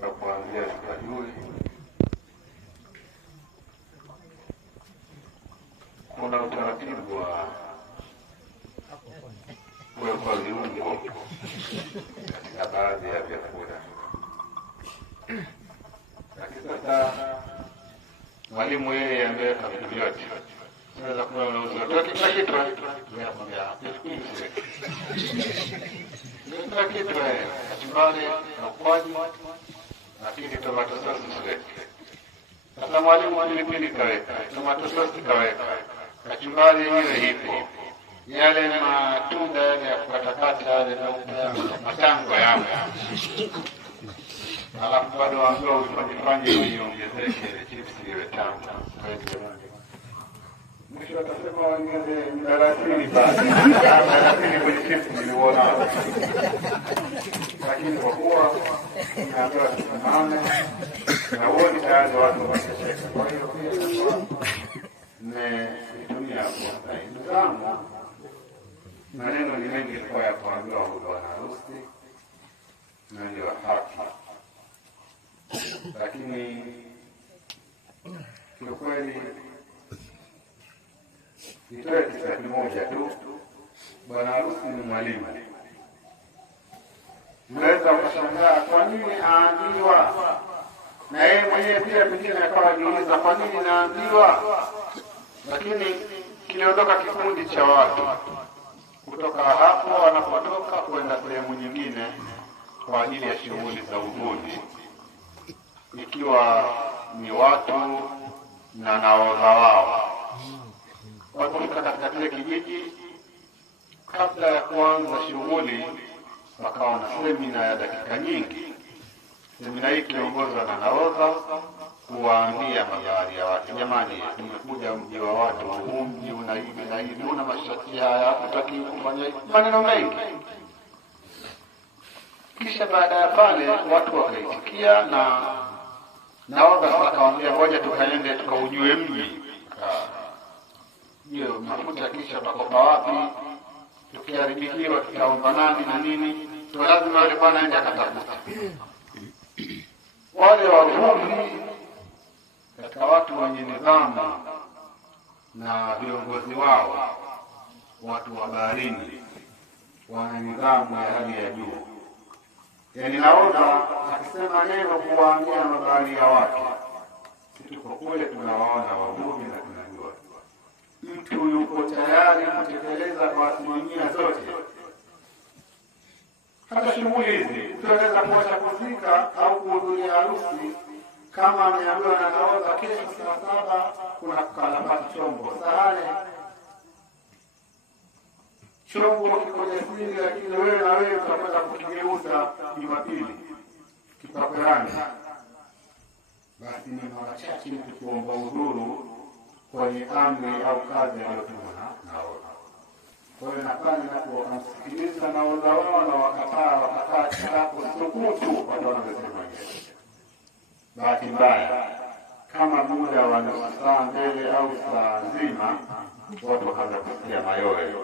na kuanzia sijui kuna utaratibu wa kuwekwa viungo katika baadhi ya vyakula. Lakini sasa mwalimu yeye ameweka vitu vyote. Unaweza kuwa unauza kila kitu kila kitu kachumbari na ukwaju, lakini tomato sauce siweke. Sasa mwalimu pilipili kaweka, tomato sauce kaweka, kachumbari hiyo ipo. Yale matunda yale ya kukatakata yale matango yamo. Alafu bado waambiwa ufanye iongezeke ile chips iwe tamu. Mwisho atasema waongeze mdalasini basi. Mdalasini kwenye chips niliona. Lakini kwa kuwa tunaambiwa tusimame na uoni tayari watu wanacheka. Kwa hiyo pia nimetumia kwa nidhamu. Maneno ni mengi kwa ya kuambiwa huko na harusi na ndio haki. Lakini kiukweli nitoe kisa kimoja tu. Bwana harusi ni mwalimu. Mnaweza kushangaa kwa nini aambiwa, na yeye mwenyewe pia pengine akawa anajiuliza kwa nini naambiwa. Lakini kiliondoka kikundi cha watu kutoka hapo wanapotoka kwenda sehemu nyingine kwa ajili ya shughuli za uvuvi, ikiwa ni watu na nahodha wao. Walipofika katika kile kijiji, kabla ya kuanza shughuli wakawa na semina ya dakika nyingi. Semina hii iliongozwa na nahodha kuwaambia magari ya watu, jamani, tumekuja mji wa watu, huu mji una hivi na hivi, una masharti haya, hatutaki kufanya maneno mengi. Kisha baada ya pale watu wakaitikia, na nahodha sasa akawaambia ngoja tukaende tukaujue mji. Hiyo mafuta kisha tutakopa wapi, tukiharibikiwa tutaomba nani na nini, kwa lazima wale bwana aende akatafuta. Wale wavuvi katika watu wenye nidhamu na viongozi wao, watu wa baharini wana nidhamu ya hali ya juu. Yaani nahodha akisema neno kuwaambia mabaharia wake, tuko kule tunawaona wavuvi na tunajua mtu yuko tayari kutekeleza kwa asilimia zote. Hata shughuli hizi tunaweza kuacha kuzika au kuhudhuria harusi kama ameambiwa na nahodha kesho saa 7 kuna kukalabati chombo sahane. Chombo kiko jasiri, lakini wewe na wewe utakwenda kukigeuza Jumapili kipakwe rangi. Basi ni mara chache tukiomba udhuru kwenye amri au kazi aliyotumwa na nahodha. Kwa hiyo napani na kuwasikiliza nahodha wao na wakakaa chako sukutu watu wanasema hivi. Bahati mbaya kama muda wa nusu saa mbele au saa nzima watu wakaanza kusikia mayowe.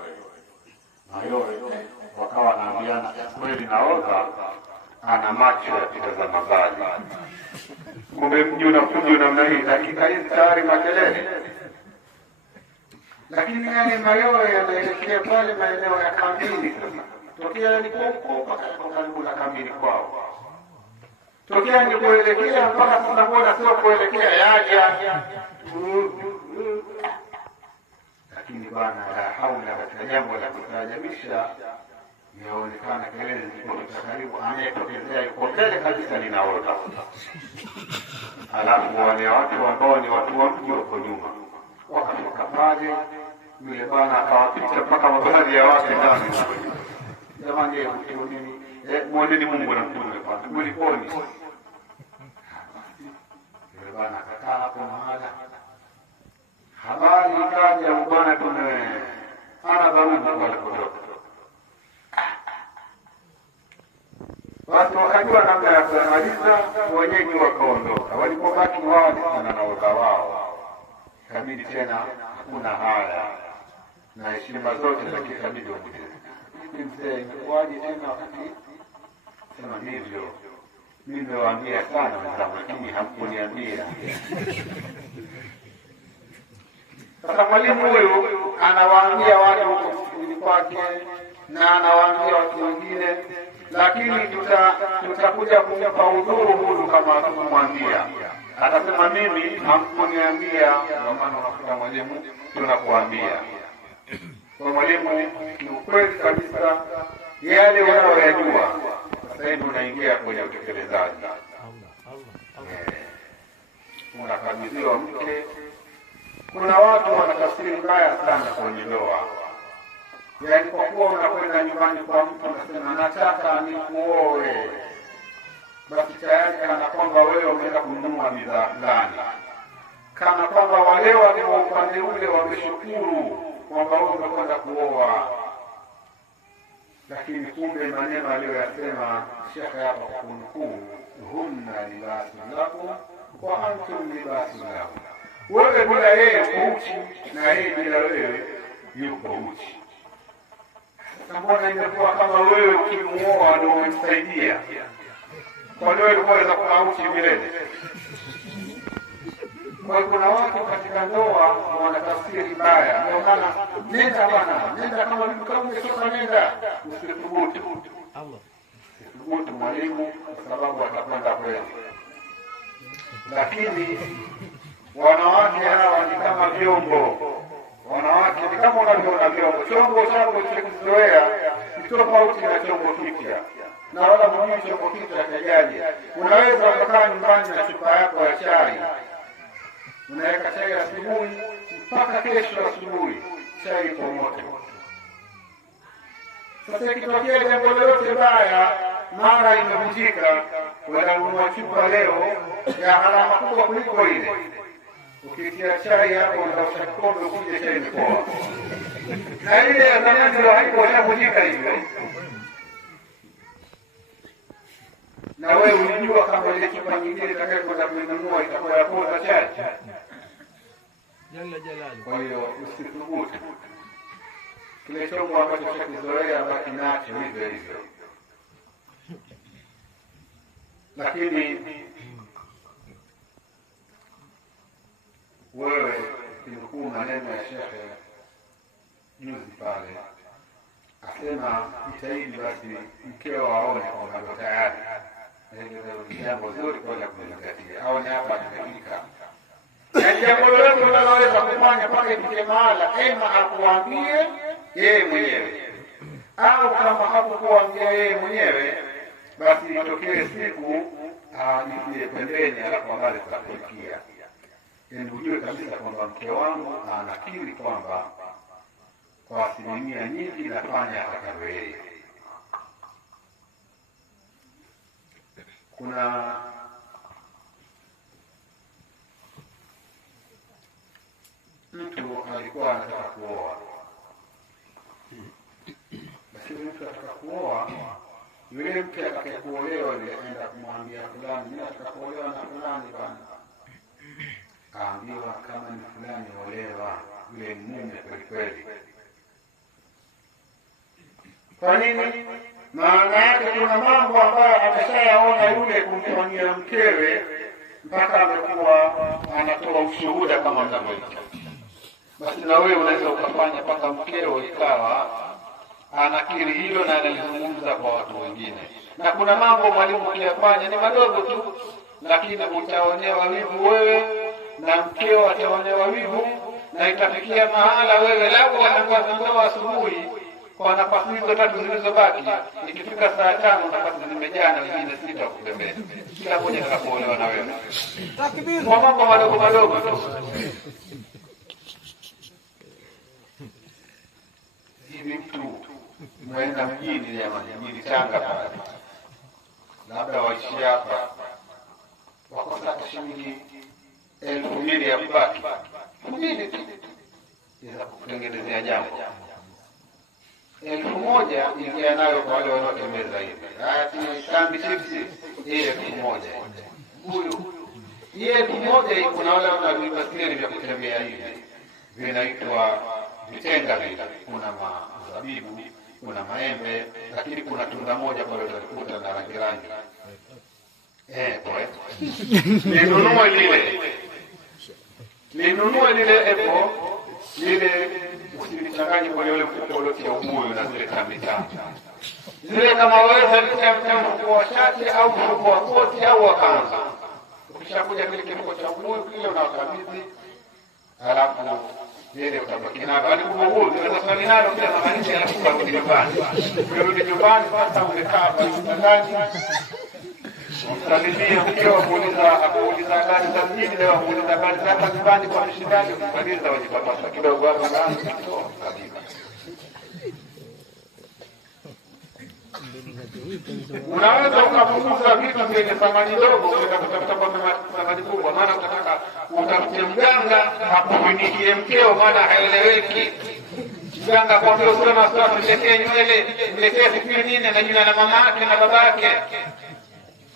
Wakawa wanaambiana kweli nahodha ana macho ya kutazama mbali. Kumbe mji unakuja namna hii, dakika hizi tayari makelele. Lakini yale mayowe yanaelekea pale maeneo ya kambini. Tokea ni huko karibu na kambini kwao. Tokea ni kuelekea mpaka tunaona sio kuelekea yaja. Lakini bwana la haula katika jambo la kustaajabisha inaonekana kelele ziko karibu, anayetokezea yuko mbele kabisa ni nahodha. Alafu wale watu ambao ni watu wa mji wako nyuma wakatoka pale, yule bwana akawapita mpaka mabahari ya wake ndani. Jamani, muoneni Mungu na mtume kwanza, mliponi. Yule bwana akakaa hapo mahala. Habari ikaja, bwana ana dharura walipotoka. Watu wakajua namna ya kumaliza, wenyeji wakaondoka. Walipobaki wao na nahodha wao, kabidi tena hakuna haya na heshima zote za kikabidi wamjeze. vipi mzee, imekuwaje tena wakati sema ndivyo. Mimi nimewaambia sana wenzangu, lakini hamkuniambia. Sasa mwalimu huyu anawaambia watu ofisini kwake na anawaambia watu wengine, lakini tutakuja kumpa udhuru huyu kama kumwambia. Atasema mimi hamkuniambia, kwa maana unakuta mwalimu tunakuambia. Kwa mwalimu ni ukweli kabisa yale unayoyajua. Sasa hivi unaingia kwenye utekelezaji. Unakabidhiwa mke. Kuna watu wanatafsiri mbaya sana kwenye ndoa. Yaani kwa kuwa unakwenda nyumbani kwa mtu unasema nataka nikuoe, basi tayari kana kwamba wewe umeenda kununua bidhaa fulani, kana kwamba wale watu wa upande ule wameshukuru kwamba wewe umekwenda kuoa. Lakini kumbe maneno aliyoyasema shekhe hapa kwa kunukuu, hunna libasun lakum wa antum libasun lahum. Wewe bila yeye uko uchi na yeye bila wewe yuko uchi. Sasa mbona imekuwa kama wewe ukimuoa ndio umemsaidia? Kwa nini wewe unaweza kuwa uchi milele? Kwa hiyo kuna watu katika ndoa wanatafsiri mbaya. Ndio maana nenda bwana, nenda kama umesoma nenda, usithubutu. Usithubutu mwalimu, kwa sababu atakwenda kweli. Lakini wanawake hawa ni kama vyombo. Wanawake ni kama unavyoona vyombo. Chombo chako ulichokizoea ni tofauti na chombo kipya. Na wala mwenye chombo kipya chajaje. Unaweza kukaa nyumbani na chupa yako ya chai. Unaweka chai asubuhi mpaka kesho asubuhi chai iko moto. Sasa ikitokea jambo lolote baya, mara imevunjika, unanunua chupa leo ya gharama kubwa kuliko ile. Ukitia chai hapo unatafuta kikombe ukuje chai imepoa. Na ile ya zamani ndio haiko inavunjika hivyo. Na wewe unajua kama ile chupa nyingine itakayokwenda kununua itakuwa ya poza chai. Jalla jalalu. Kwa hiyo usithubutu. Kile chombo ambacho chakizoea baki nacho hivyo hivyo. Lakini wewe kinukuu maneno ya shekhe juzi pale, asema jitahidi basi mkeo aone kwamba ndo tayari. Ni jambo zuri kwenda kuzingatia. Aone hapa nimefika. Na jambo lolote unaloweza kufanya mpaka ifike mahala, ema akuambie yeye mwenyewe, au kama hakukuambia yeye mwenyewe, basi itokee siku ajitie pembeni, alafu habari zitakufikia. Yaani ujue kabisa kwamba mke wangu anakiri kwamba kwa asilimia nyingi nafanya atakavyo yeye. Kuna mtu alikuwa anataka kuoa. Basi mtu anataka kuoa, yule mke atakayekuolewa yule aenda kumwambia fulani, mimi nataka kuolewa na fulani bwana. Kaambiwa kama ni fulani olewa, yule mume kweli kweli. Kwa nini? Maana yake kuna mambo ambayo ameshayaona yule kumfanyia mkewe mpaka amekuwa anatoa ushuhuda kama mnavyojua. Basi na wewe unaweza ukafanya mpaka mkeo ikawa anakiri hilo na analizungumza kwa watu wengine. Na kuna mambo mwalimu ukiyafanya ni madogo tu, lakini utaonewa wivu wewe na mkeo ataonewa wivu, na itafikia mahala wewe labda watakuwa ndoa asubuhi kwa nafasi hizo tatu zilizobaki, ikifika saa 5 nafasi zimejaa na wengine 6 wako pembeni. Kila mmoja atakapoolewa na wewe. Takbir. Kwa mambo madogo madogo tu. Hivi mtu mwenda mjini jamani, mjini Tanga pale, labda waishi hapa, wakosa shilingi 2,000 ya kubaki. Mbili tu. Inaweza kutengenezea jambo. 1,000 ingia nayo kwa wale wanaotembeza hivi. Haya tunaishambi chipsi, 1,000. Huyu. 1,000 iko na wale wanaovibasikeli vya kutembea hivi. Vinaitwa vitenga vile. Kuna mazabibu, kuna maembe, lakini kuna tunda moja pale utakuta na rangi rangi. Linunue lile epo lile, usilichanganye kwenye ule mfuko wa ubuyu na zile tambi tambi zile. Kama wewe mfuko wa shati au mfuko wa koti au wa kanzu, ukishakuja kile kifuko cha ubuyu kile unawakabidhi, halafu yeye utabaki na bali kubuyu sasa ninalo pia maanisha yanakuwa kurudi nyumbani. Kurudi nyumbani sasa umekaa basi ndani, msalimia mkeo, akuuliza gari za mjini leo, akuuliza gari za nyumbani kwa mshindani, kumaliza wajipapasa kidogo hapo ndani kabisa. Unaweza ukapunguza vitu vyenye thamani ndogo kwenda kutafuta kwa thamani kubwa, maana unataka utafute mganga akuvunikie mkeo, maana haeleweki. Mganga kwambia usiwe na wasiwasi, niletee nywele, niletee sijui nini na jina la mama yake na baba yake,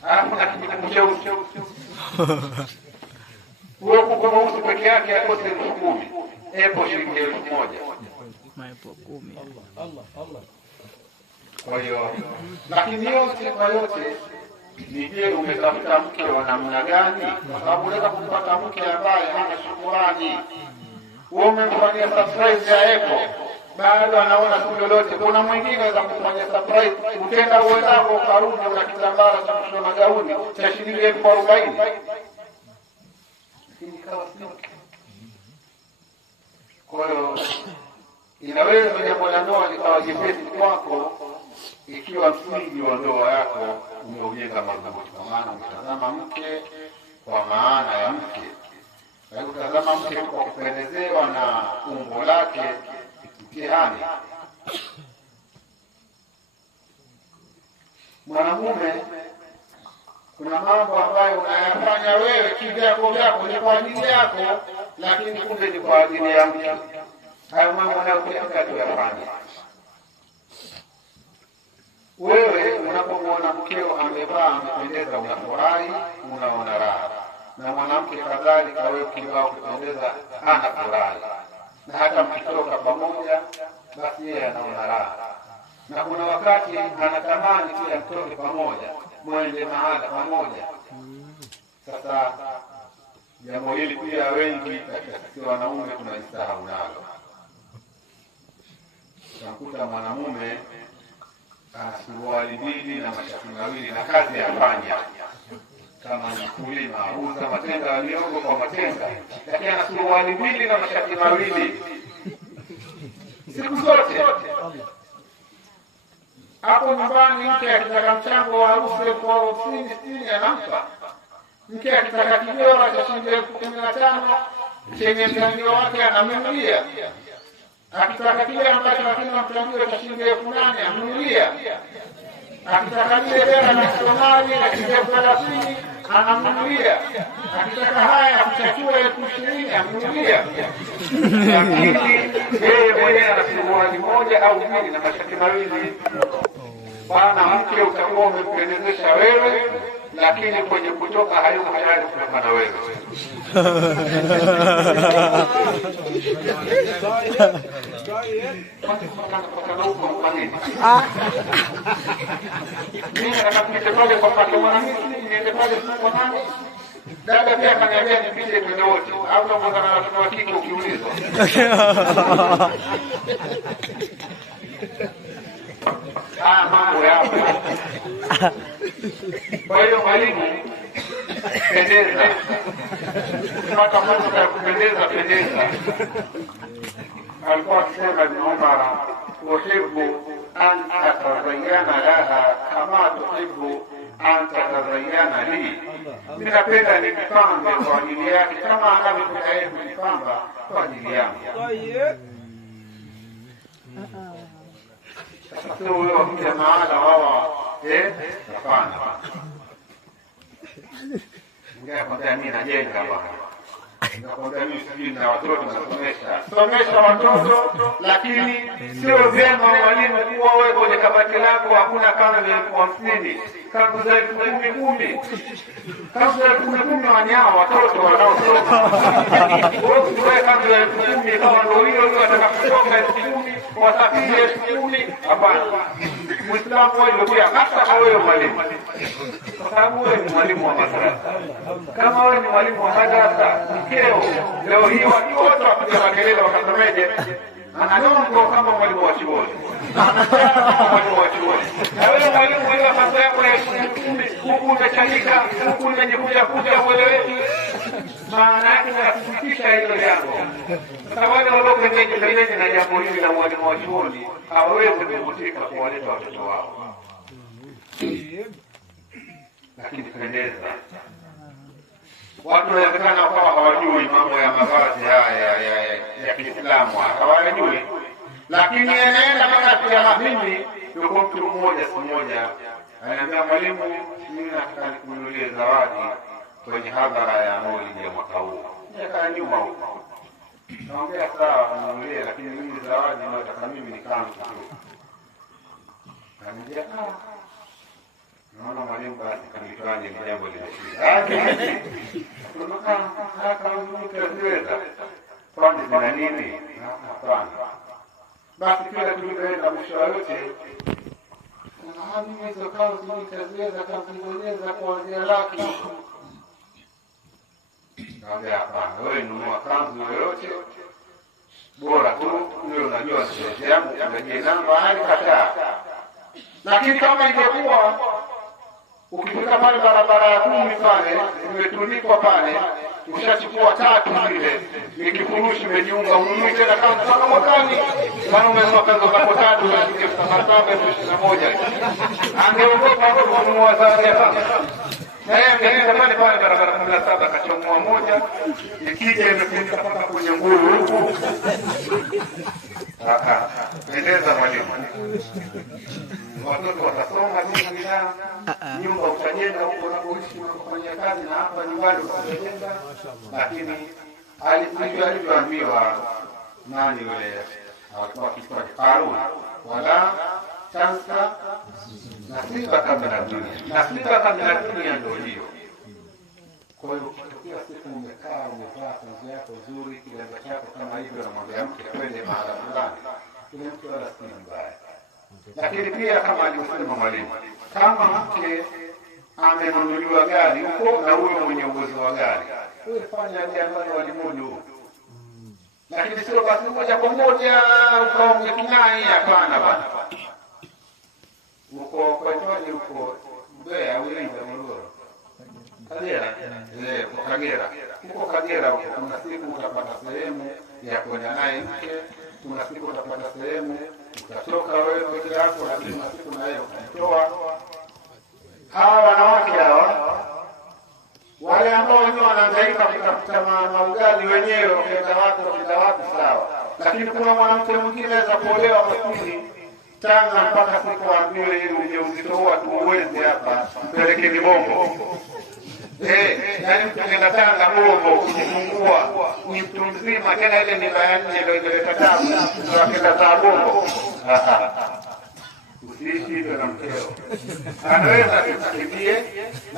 alafu na kijibu cheusi. Huyo kuku mweusi peke yake akose 10,000, epo shilingi 1,000. Maepo 10. Kwa hiyo lakini yote kwa yote ni je, umetafuta mke wa namna gani? Kwa sababu unaweza kupata mke ambaye hana shukrani. Wewe umemfanyia surprise ya epo, bado anaona tu lolote. Kuna mwingine anaweza kufanya surprise, utenda uendako ukarudi una kitambara cha kushona gauni cha shilingi 40,000. Kwa hiyo inaweza jambo la ndoa likawa jepesi kwako ikiwa msingi wa ndoa yako umeujenga madhubuti, kwa maana utazama mke kwa maana ya mke. Kwa utazama mke kwa kupendezewa na umbo lake, mtihani. Mwanamume, kuna mambo ambayo unayafanya wewe kivyako vyako, ni kwa ajili yako, lakini kumbe ni kwa ajili ya mke. Hayo mambo unayotaka tuyafanye. Wewe unapomwona mkeo amevaa amependeza, unafurahi, unaona raha. Na mwanamke kadhalika, wewe ukivaa kupendeza anafurahi. Na hata mkitoka pamoja, basi yeye anaona raha. Na kuna wakati anatamani pia mtoke pamoja, mwende mahala pamoja. Sasa jambo hili pia wengi katika sisi wanaume tunajisahau nalo. Unakuta mwanamume ana suruali 2 na mashati 2 na kazi yafanya kama mkulima, auza matenga ya miogo kwa matenga, lakini ana suruali 2 na mashati 2 siku zote. Hapo nyumbani mke akitaka mchango wa harusi kwa 50 anampa. Mke akitaka kijora cha shilingi 15,000 chenye mtandio wake anamnunulia. Akitaka kile ambacho hakina mtandio cha shilingi 8,000 anamnunulia. Akitaka kile dera la Somali la shilingi 30,000 anamnunulia. Akitaka haya kuchukua 20,000 anamnunulia. Lakini yeye mwenyewe ana suruali 1 au 2 na mashati 2. Bwana mke utakuwa umempendezesha wewe, lakini kwenye kutoka hayuko tayari kutoka na wewe. Mimi nataka pale kwa pato mwanamke, niende pale kwa nani? Dada pia kaniambia nipite kwenye wote. Au na mwana na watoto wa kike ukiulizwa. Mambo yapo. Kwa hiyo mwalimu, pendeza. Mpaka mambo ya kupendeza. Alikuwa akisema Ibn Umar, uhibbu an atazayyana laha kama tuhibbu an tatazayyana li. Ninapenda nijipambe kwa ajili yake kama anavyopenda yeye kujipamba kwa ajili yangu. Sasa wewe wakija mahala wawa hapana. Ningekuambia mimi najenga bwana. Ningekuambia mimi sijui na watoto nasomesha watoto, lakini sio vyema mwalimu kuwa wewe kwenye kabati lako hakuna kama vile 50,000, kama za 10,000. Kama za 10,000 wanyao watoto wanaosoma. Wewe kama za 10,000 kama ndio hilo wataka kutoka 10,000 wasafiri 10,000. Hapana, Muislamu wewe pia, hata kama wewe mwalimu, kwa sababu wewe ni mwalimu wa madrasa. Kama wewe ni mwalimu wa madrasa, mkeo leo hii watu wote wapiga makelele wakasemeje? Ananongo kama mwalimu wa chuoni, mwalimu wa chuoni. Na wewe mwalimu wewe masomo yako ya 10,000 huku umechanika, huku umejikuja kuja ueleweki. Maana yake unathibitisha hilo jambo. Sasa wale waliopendeje zaidi na jambo hili la mwalimu wa chuoni hawawezi kuvutika kuwaleta watoto wao. Lakini pendeza. Watu wanawezekana wakawa hawajui mambo ya mavazi haya ya Kiislamu, hawajui. Lakini anaenda mpaka kwa mimi, yuko mtu mmoja siku moja ananiambia, mwalimu, mimi nataka nikununulie zawadi kwenye hadhara ya Maulidi ya mwaka huu. Miaka nyuma huko. Naongea sawa, ninunulie, lakini mimi zawadi nataka mimi ni kanzu tu. Ananiambia, naona mwalimu basi kanifanye jambo lile. Hata mtaweza. Kwani zina nini? Hapana. Basi kila tulipoenda mwisho yote, mimi hizo kanzu nitaweza kuzieleza kuanzia laki. Naambia hapana, wewe nunua kanzu yoyote, bora tu wewe unajua sisi yangu kwenye namba alikataa. Lakini kama ingekuwa ukifika pale barabara ya 10 pale, umetundikwa pale, ushachukua 3 zile, ni kifurushi umejiunga, ununui tena kanzu kama mwakani, maana umenunua kanzu zako 3 za 721. Angeogopa kununua zawadi ya kanzu. Ndio pale barabara 17 kachomwa moja, ikija imefika mpaka kwenye nguru huko. Pendeza mwalimu. Watoto watasoma nini na nyumba utajenga huko unapoishi unapofanya kazi, na hapa nyumbani utajenga. Lakini alivyoambiwa nani yule alikuwa akifanya Karun, wala chansa nasiba kabla dunia, nasiba kabla dunia ndio hiyo. Kwa hiyo ukitokea siku umekaa umevaa kanzu yako nzuri, kilemba chako kama hivyo, na mwambia mke twende mahali fulani, ile mtu wala si mbaya. Lakini pia kama alivyosema mwalimu, kama mke amenunuliwa gari huko na huyo mwenye uwezo wa gari, wewe fanya yale ambayo walimudu. Lakini sio basi moja kwa moja ukaongea kinai, hapana bwana. Uko kwa toni huko Mbeya au Iringa Morogoro, Kagera, Kagera. Uko Kagera huko, kuna siku utapata sehemu ya kwenda naye mke, kuna siku utapata sehemu utatoka wewe peke yako, lakini kuna siku naye utatoa. Hawa wanawake hawa wale ambao wenyewe wanahangaika kutafuta maugali wenyewe, wakenda watu sawa. Lakini kuna mwanamke mwingine anaweza kuolewa maskini Tanga mpaka siku ambiwe ile ujauzito huo tuweze hapa mpeleke ni Bombo. Yaani mtengenda Tanga Bombo kujifungua ni mtu mzima, tena ile ni bayani ndio ile tatabu ndio akenda za Bombo. Usiishi hivyo na mkeo. Anaweza kukimbie,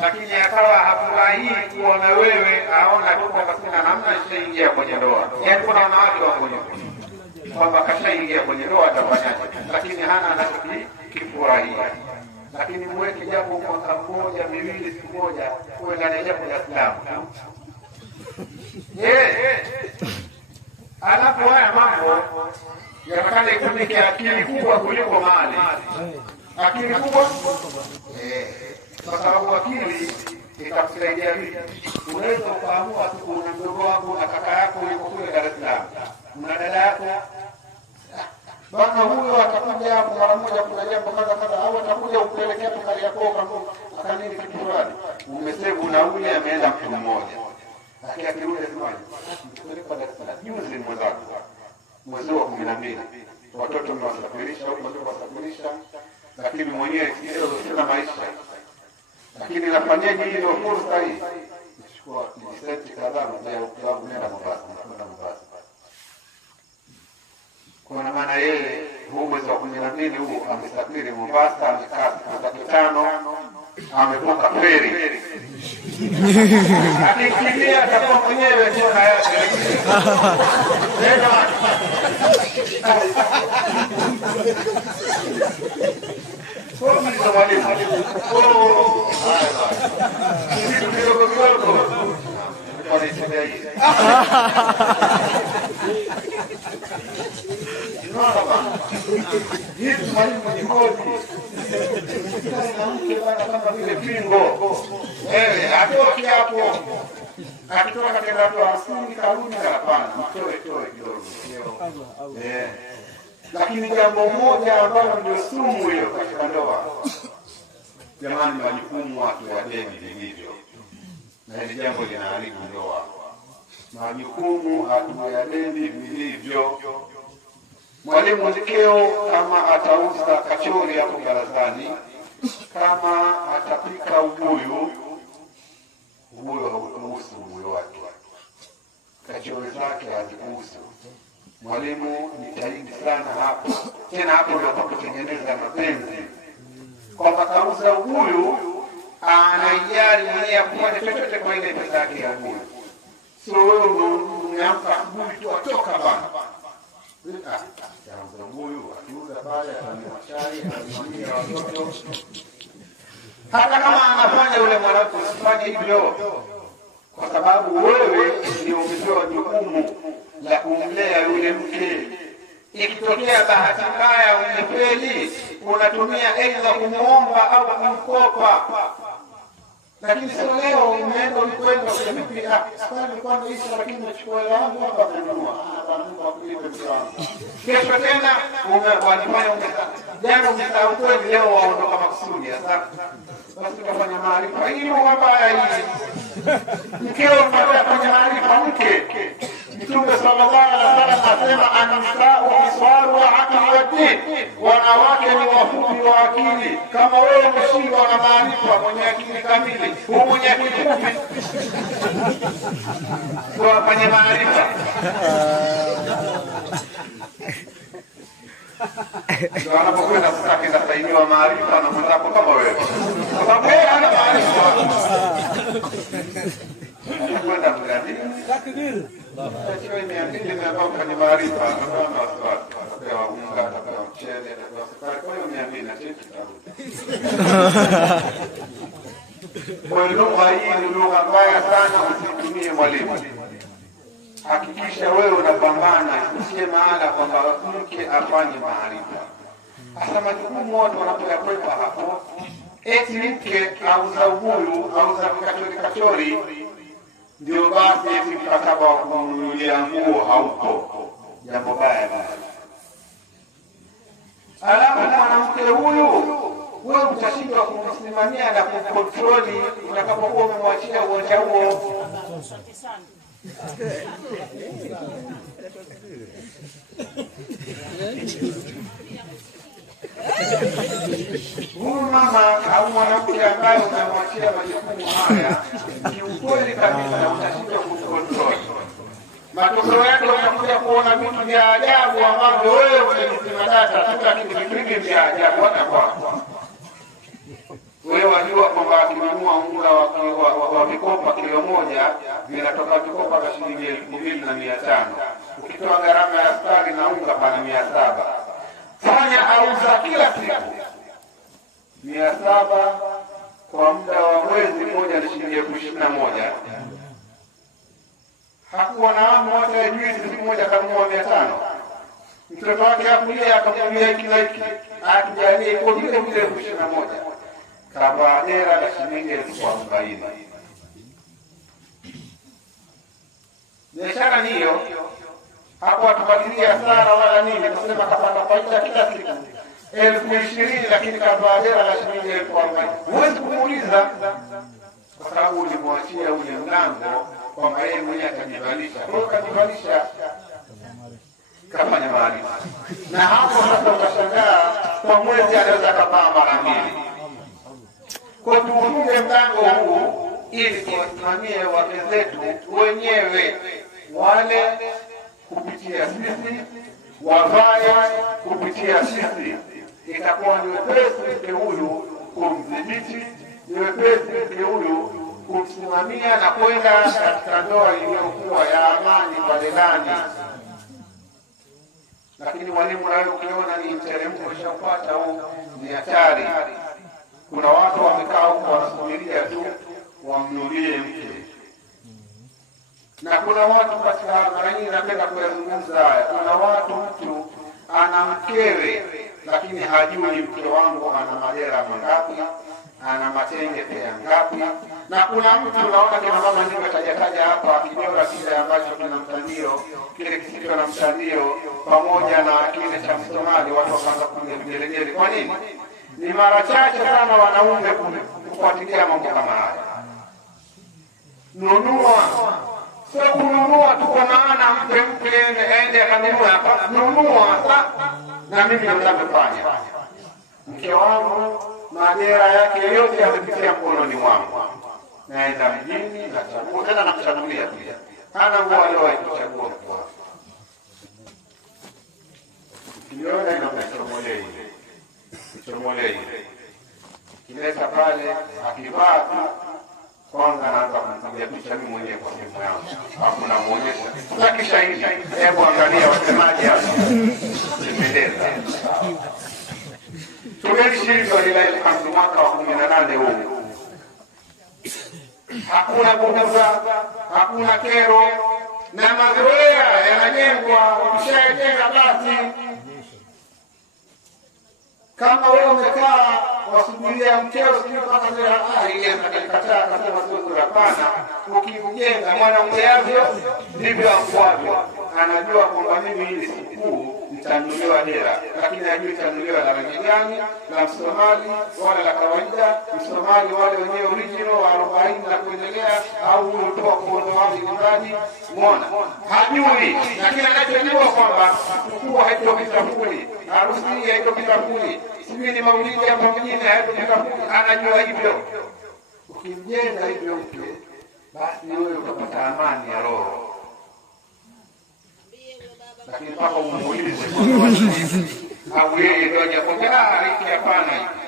lakini akawa hafurahi kuona wewe, aona tu kwamba kuna namna ishaingia kwenye ndoa. Yaani kuna wanawake wako kwenye kwamba kashaingia kwenye ndoa atafanyaje, lakini hana anachokifurahia. Lakini mweke jambo mwaka mmoja, miwili, siku moja, uwe ndani ya jambo la Islamu. Alafu haya mambo yanataka itumike akili kubwa kuliko mali. Akili kubwa, kwa sababu akili itakusaidia vipi? Unaweza ukaamua tu kuna mdogo wako na kaka yako yuko kule Dar es Salaam, una dada yako bwana huyo atakuja hapo mara moja, kuna jambo kadha au atakuja upelekea tu kali yako kama akanini kitu fulani, umesevu na ule ameenda mtu mmoja, lakini akirudi semaje, mpeleka Dar es Salaam juzi mwezi wa 12 watoto mwasafirisha huko ndio wasafirisha, lakini mwenyewe sio maisha. Lakini nafanyaje hiyo fursa hii? Chukua kiseti kadhaa ya klabu nenda Mombasa. Kwa maana yeye huu mwezi wa 12 huu amesafiri Mombasa, amekaa siku 5, amevuka feri. Akikimbia atakuwa mwenyewe sio yake. Kwa mwalimu. Kitu kidogo. Kwa nitembea hivi. Hivi mwalimu ni kodi. Kama vile pingo. Atoki hapo. Akitoka katika watu wa msingi karudi hapana. Mtoe kidogo. Lakini jambo moja ambalo ndio sumu hiyo katika ndoa. Jamani, majukumu watu ya deni vilivyo. Na hili jambo linaharibu ndoa. Majukumu hatuyadeni vilivyo. Mwalimu mkeo kama atauza kachori hapo barazani, kama atapika ubuyu hauhusu ubuyu wake, kachori zake hazikuhusu. Mwalimu jitahidi sana hapo. Tena hapo ndio kutengeneza mapenzi. Kwamba kauza ubuyu anaijali mwenyewe kufanya chochote kwa ile pesa yake ya ubuyu. Sio wewe unaamka asubuhi tu atoka bana. Kauza ubuyu, akiuza pale atanywa chai, atanywa watoto. Hata kama anafanya yule mwanamke usifanye hivyo. Kwa sababu wewe ndio umepewa jukumu la kumlea yule mke. Ikitokea bahati mbaya umefeli, unatumia aidha kumuomba au kumkopa. Lakini sio leo umeenda ulikwenda vipi? Sasa kwanza hizo lakini nachukua yangu hapa kununua. Mungu akulipe mwanangu. Kesho tena umefanya jana umesahau kweli, leo waondoka makusudi. Sasa basi tutafanya maarifa. Hii ni mbaya hii. Mkeo anafanya maarifa mke. Mtume sallallahu alaihi wasallam asema an-nisa'u miswaru wa aqli wa din. Wanawake ni wafupi wa akili. Kama wewe umeshindwa na maarifa, mwenye akili kamili, huyu mwenye akili fupi. Kwa fanya maarifa. Ndio anapokwenda sasa kinasaidiwa maarifa na mwenzako kama wewe. Kwa sababu yeye hana maarifa. Anakwenda mgani? Takdir. Sasa nimeambia nimepanga kwenye maarifa, kama wasiwasi. Atapewa unga, atapewa mchele, atapewa sukari. Kwa hiyo niambie na cheti tarudi. Kwa lugha hii ni lugha mbaya sana, usitumie mwalimu. Hakikisha wewe unapambana, usiye maana kwamba mke afanye maarifa. Hasa majukumu watu wanapoyakwepa hapo, eti mke auza ubuyu, auza kachori, ndio basi eti mkataba wa kununulia nguo haupo. Jambo baya baya. Alafu mwanamke huyu wewe utashindwa kumsimamia na kumkontroli utakapokuwa umemwachia uwanja huo. Huyu mama au mwanamke ambaye unamwachia majukumu haya, kiukweli kabisa utashindwa kumkontroli. Matokeo yake unakuja kuona vitu vya ajabu ambavyo wewe unajisema data tu, lakini vitu hivi vya ajabu hata kwako. Wewe wajua kwamba akinunua unga wa mikopa kilo moja vinatoka vikopa vya shilingi 2,500. Ukitoa gharama ya sukari na unga pana 700. Fanya auza kila siku 700 kwa muda wa mwezi mmoja ni shilingi 21,000. Hakuwa na hamu hata juice siku moja kanunua 500. Mtoto wake akulia akamwambia hiki atujalie iko vile vile 21,000. Kabadera la shilingi 40,000. Biashara hiyo hapo atubadilia hasara wala nini, kusema kapata faida kila siku 20,000, lakini kabadera la shilingi 40,000. Huwezi kumuuliza kwa sababu ulimwachia ule mlango kwamba yeye mwenyewe atajivalisha. Kwa hiyo kajivalisha, kafanya maarifa. Na hapo sasa utashangaa kwa mwezi anaweza kapaa mara 2. Kwa tufunge mlango huu ili tuwasimamie wake zetu wenyewe, wale kupitia sisi, wavae kupitia sisi. Itakuwa ni wepesi mke huyu kumdhibiti, ni wepesi mke huyu kumsimamia na kwenda katika ndoa iliyokuwa ya amani kwa ndani. Lakini mwalimu nawe ukiona ni mteremko ushapata au ni hatari, kuna watu wamekaa huko wanasubiria tu wamnulie mke, na kuna watu katika mara nyingi napenda kuyazungumza haya, kuna watu mtu ana mkewe lakini hajui mke wangu ana madera mangapi, ana matenge pea ngapi. Na kuna mtu naona kina mama ndio tajataja hapa kijora kile ambacho kina mtandio, kile kisicho na mtandio pamoja na kile cha Msomali, watu wakaanza kupiga vigelegele. Kwa nini? Ni mara chache sana wanaume kufuatilia mambo kama haya. Nunua, sio kununua tu kwa maana mpe ende akanunua hapa. Nunua na mimi ninavyofanya. Mke wangu madera yake yote yamepitia mkononi mwangu. Naenda mjini na chagua, tena nakuchagulia pia. Hana nguo aliyowahi kuchagua kwa. Kiliona ina mchomolei. Mchomolei. Kileta pale akivaa kwanza naanza kumpiga picha mimi mwenyewe kwa simu yangu. Hapo namuonyesha. Kisha hivi, hebu angalia wasemaji hapa. Nimependeza. Tumeshiriki ile kambi mwaka wa 18 huu. Hakuna buguza, hakuna kero, na mazoea yanajengwa. Ukishajenga basi, kama wewe umekaa wasubiria mkeo sio mpaka leo ile atakataa kasema sio hapana. Ukijenga mwanaume yavyo ndivyo akwavyo, anajua kwamba mimi hili siku nitanunuliwa dera, lakini hajui nitanunuliwa la rangi gani, la Msomali wala la kawaida. Msomali wale wenyewe original wa 40 na kuendelea, au ulitoa kondo wao nyumbani, umeona hajui. Lakini anachojua kwamba ukubwa haitokitafuni, harusi haitokitafuni, sisi ni maulidi hapa mjini haitokitafuni, anajua hivyo. Ukimjenga hivyo mtu, basi wewe utapata amani ya roho. Lakini paka umuulize au yeye ndio ajakwambia hiki hapana hiki.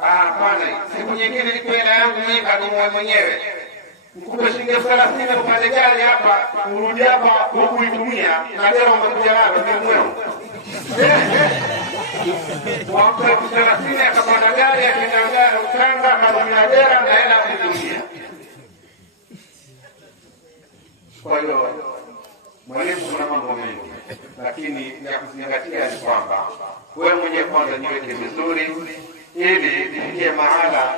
Hapana, siku nyingine niko hela yangu mimi kanunua mwenyewe. Mkupe shilingi 30 upande gari hapa, urudi hapa huku itumia na leo umekuja nayo ni mweo. Watu 30 akapanda gari akaenda Utanga na dera na hela kutumia. Kwa hiyo mwalimu kuna mambo mengi, lakini ya kuzingatia ni kwamba wewe mwenyewe kwanza jiweke vizuri, ili nifikie mahala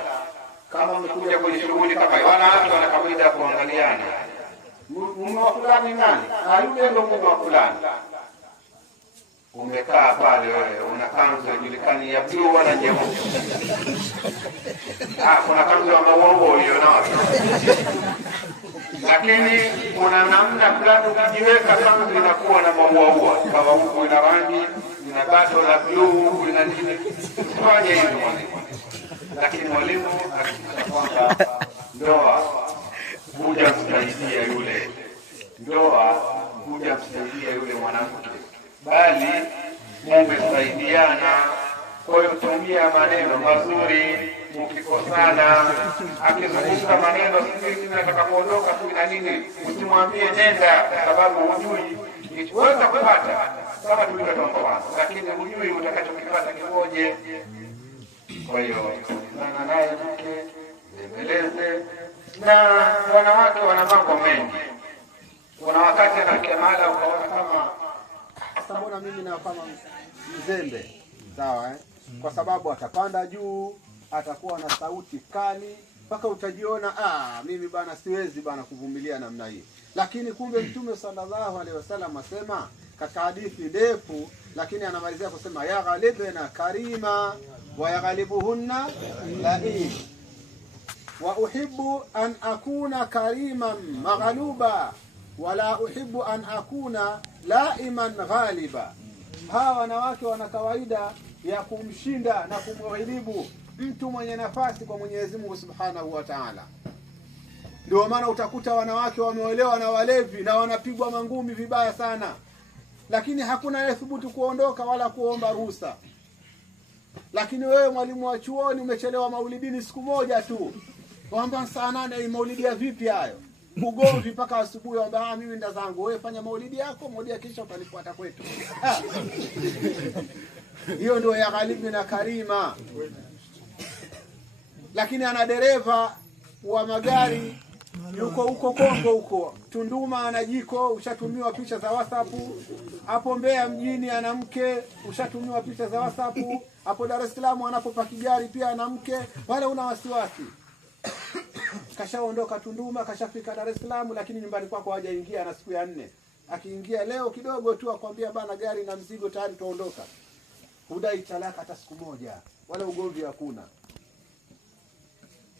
kama umekuja kwenye shughuli kama hiyo. Wanawake wana kawaida kuangaliana, mume wa fulani nani, yule ndio mume wa fulani. Umekaa pale wewe una kanzu inajulikana ya blue wala nyeupe. Kuna kanzu ya maua hiyo nao. Lakini kuna namna fulani ukijiweka kama inakuwa na maua kama huko ina rangi, ina bato la blue, ina nini. Fanya hivyo mwalimu. Lakini mwalimu hakikisha kwamba ndoa huja msaidia yule. Ndoa huja msaidia yule mwanamke, bali mmesaidiana. Kwa hiyo tumia maneno mazuri. Mkikosana akizungumza maneno sisi nataka kuondoka tu na nini, usimwambie nenda, kwa sababu hujui unaweza kupata kama tulivyotoa, lakini hujui utakachokipata kimoje. Kwa hiyo na naye mke mbeleze. Na wanawake wana mambo mengi. Kuna wakati anafikia mahali ukaona kama sasa mbona mimi na kama mzembe, sawa kwa sababu atapanda juu, atakuwa na sauti kali mpaka utajiona mimi bana siwezi bana kuvumilia namna hii. Lakini kumbe Mtume sallallahu alaihi wasallam asema katika hadithi ndefu, lakini anamalizia kusema ya ghalibna karima wa yaghlibuhunna la'im wa uhibbu an akuna kariman maghluba wala uhibbu an akuna la'iman ghaliba. Hawa wanawake wana kawaida ya kumshinda na kumghilibu mtu mwenye nafasi kwa Mwenyezi Mungu Subhanahu wa Ta'ala. Ndio maana utakuta wanawake wameolewa na walevi na wanapigwa mangumi vibaya sana, lakini hakuna anayethubutu kuondoka wala kuomba ruhusa. Lakini wewe mwalimu wa chuoni umechelewa maulidini siku moja tu, kwamba saa 8 maulidi ya vipi hayo? ugomvi mpaka asubuhi, wamba mimi nda zangu, wewe fanya maulidi yako, maulidi kisha utalifuata kwetu. Hiyo ndio ya Ghalib na Karima. Lakini ana dereva wa magari yuko huko Kongo huko Tunduma, ana jiko, ushatumiwa picha za WhatsApp. Hapo Mbeya mjini ana mke, ushatumiwa picha za WhatsApp. Hapo Dar es Salaam anapopaki gari pia ana mke, wala una wasiwasi. Kashaondoka Tunduma, kashafika Dar es Salaam, lakini nyumbani kwako hajaingia na siku ya 4. Akiingia leo kidogo tu akwambia bana, gari na mzigo tayari tuondoka. Hudai talaka hata siku moja, wala ugomvi hakuna.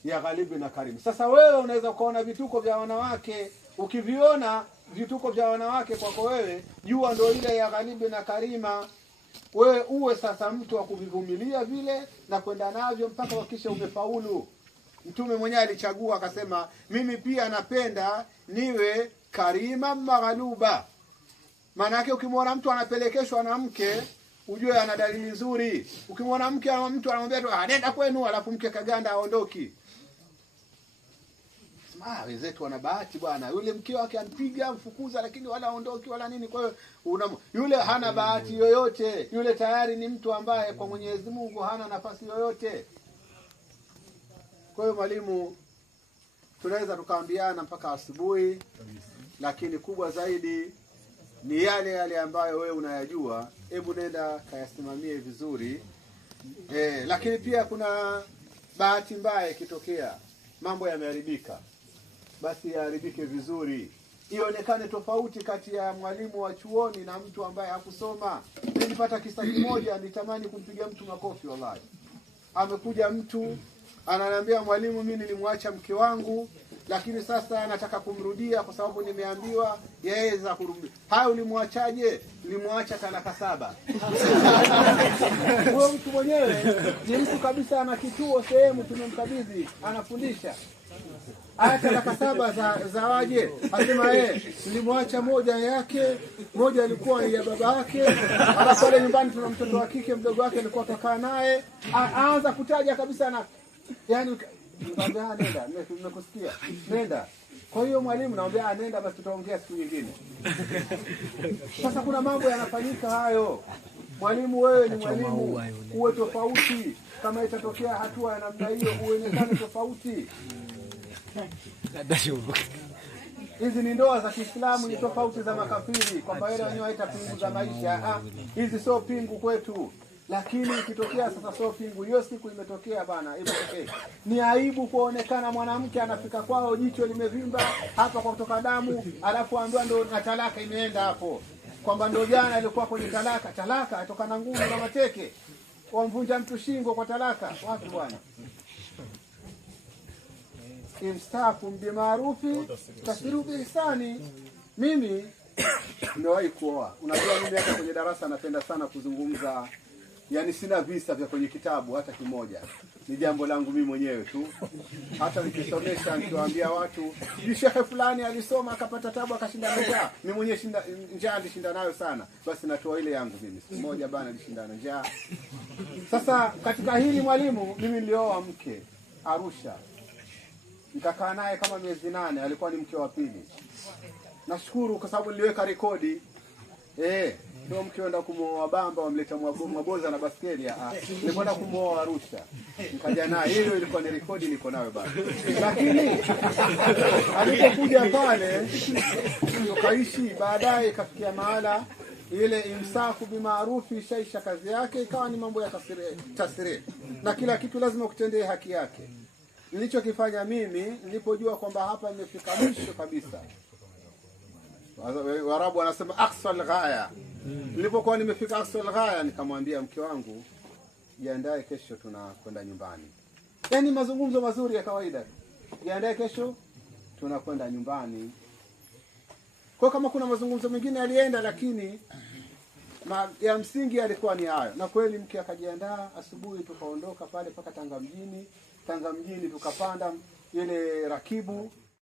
Ya Ghalib na Karim. Sasa wewe unaweza kuona vituko vya wanawake, ukiviona vituko vya wanawake kwako wewe, jua ndio ile ya Ghalib na Karima. Wewe uwe sasa mtu wa kuvivumilia vile na kwenda navyo mpaka wakisha umefaulu. Mtume mwenyewe alichagua akasema, mimi pia napenda niwe Karima Maghaluba. Maana yake ukimwona mtu anapelekeshwa na mke, ujue ana dalili nzuri. Ukimwona mtu anamwambia tu nenda kwenu, alafu mke kaganda aondoki, wenzetu wana bahati bwana, yule mke wake anpiga mfukuza, lakini wala aondoki wala nini. Kwa hiyo yule hana bahati yoyote, yule tayari ni mtu ambaye kwa Mwenyezi Mungu hana nafasi yoyote. Kwa hiyo mwalimu, tunaweza tukaambiana mpaka asubuhi, lakini kubwa zaidi ni yale ambayo wewe unayajua, hebu nenda kayasimamie vizuri. Lakini pia kuna bahati mbaya ikitokea mambo yameharibika, basi yaharibike vizuri, ionekane tofauti kati ya mwalimu wa chuoni na mtu ambaye hakusoma. Nilipata kisa kimoja, nitamani kumpiga mtu makofi wallahi. Amekuja mtu ananiambia, mwalimu, mimi nilimwacha mke wangu, lakini sasa nataka kumrudia kwa sababu nimeambiwa yeye za kurudi. Hayo ulimwachaje? Nilimwacha talaka 7. Huyo mtu mwenyewe ni mtu kabisa, ana kituo sehemu tumemkabidhi, anafundisha. Haya talaka 7 za waje? Asema nilimwacha moja yake, moja ilikuwa ya baba yake. Alafu pale nyumbani tuna mtoto wa kike mdogo wake alikuwa kakaa naye, aanza kutaja kabisa na yani nikamwambia nenda, nimekusikia, nenda. Kwa hiyo mwalimu naomba nenda, basi tutaongea siku nyingine. Sasa kuna mambo yanafanyika hayo. Mwalimu, wewe ni mwalimu, uwe tofauti. Kama itatokea hatua ya namna hiyo, uonekane tofauti. Hizi ni ndoa za Kiislamu, ni tofauti za makafiri, kwamba wale wenyewe waita pingu za maisha. Hizi sio pingu kwetu. Lakini ikitokea sasa sio pingu, hiyo siku imetokea bana, imetokea. Ni aibu kuonekana mwanamke anafika kwao jicho limevimba hapa kwa kutoka damu, alafu ambiwa ndo na talaka imeenda hapo. Kwamba ndo jana ilikuwa kwenye talaka atoka na nguvu na mateke. Wamvunja mtu shingo kwa talaka. Wapi bwana? Imstafu bimarufi tasiru biihsani. Mimi nimewahi kuoa. Unajua mimi hata kwenye darasa napenda sana kuzungumza. Yaani sina visa vya kwenye kitabu hata kimoja. Ni jambo langu mimi mwenyewe tu. Hata nikisomesha nikiwaambia watu, "Sheikh fulani alisoma akapata tabu akashinda njaa." Mimi mwenyewe njaa nilishinda nayo sana. Basi natoa ile yangu mimi. Siku moja bana nilishinda na njaa. Sasa katika hili mwalimu, mimi nilioa mke Arusha. Nikakaa naye kama miezi 8, alikuwa ni mke wa pili. Nashukuru kwa sababu niliweka rekodi. Ndio mkienda kumuoa Bamba wamleta Mwaboza na baskeli. Nilikwenda kumuoa Arusha. Nikaja naye, hiyo ilikuwa ni rekodi niko nayo bado. Lakini alipokuja pale tukaishi, baadaye ikafikia mahala ile imsaku bimaarufi shaisha kazi yake, ikawa ni mambo ya tasiri. Na kila kitu lazima kutendee haki yake. Nilichokifanya mimi nilipojua kwamba hapa nimefika mwisho kabisa. Waarabu wanasema aqsal ghaya. Nilipokuwa nimefika aqsal ghaya, nikamwambia mke wangu, jiandae kesho tunakwenda nyumbani. Yaani mazungumzo mazuri ya kawaida. Jiandae kesho tunakwenda nyumbani. Kwa kama kuna mazungumzo mengine alienda, lakini ya msingi alikuwa ni hayo. Na kweli mke akajiandaa, asubuhi tukaondoka pale paka Tanga mjini tukapanda ile rakibu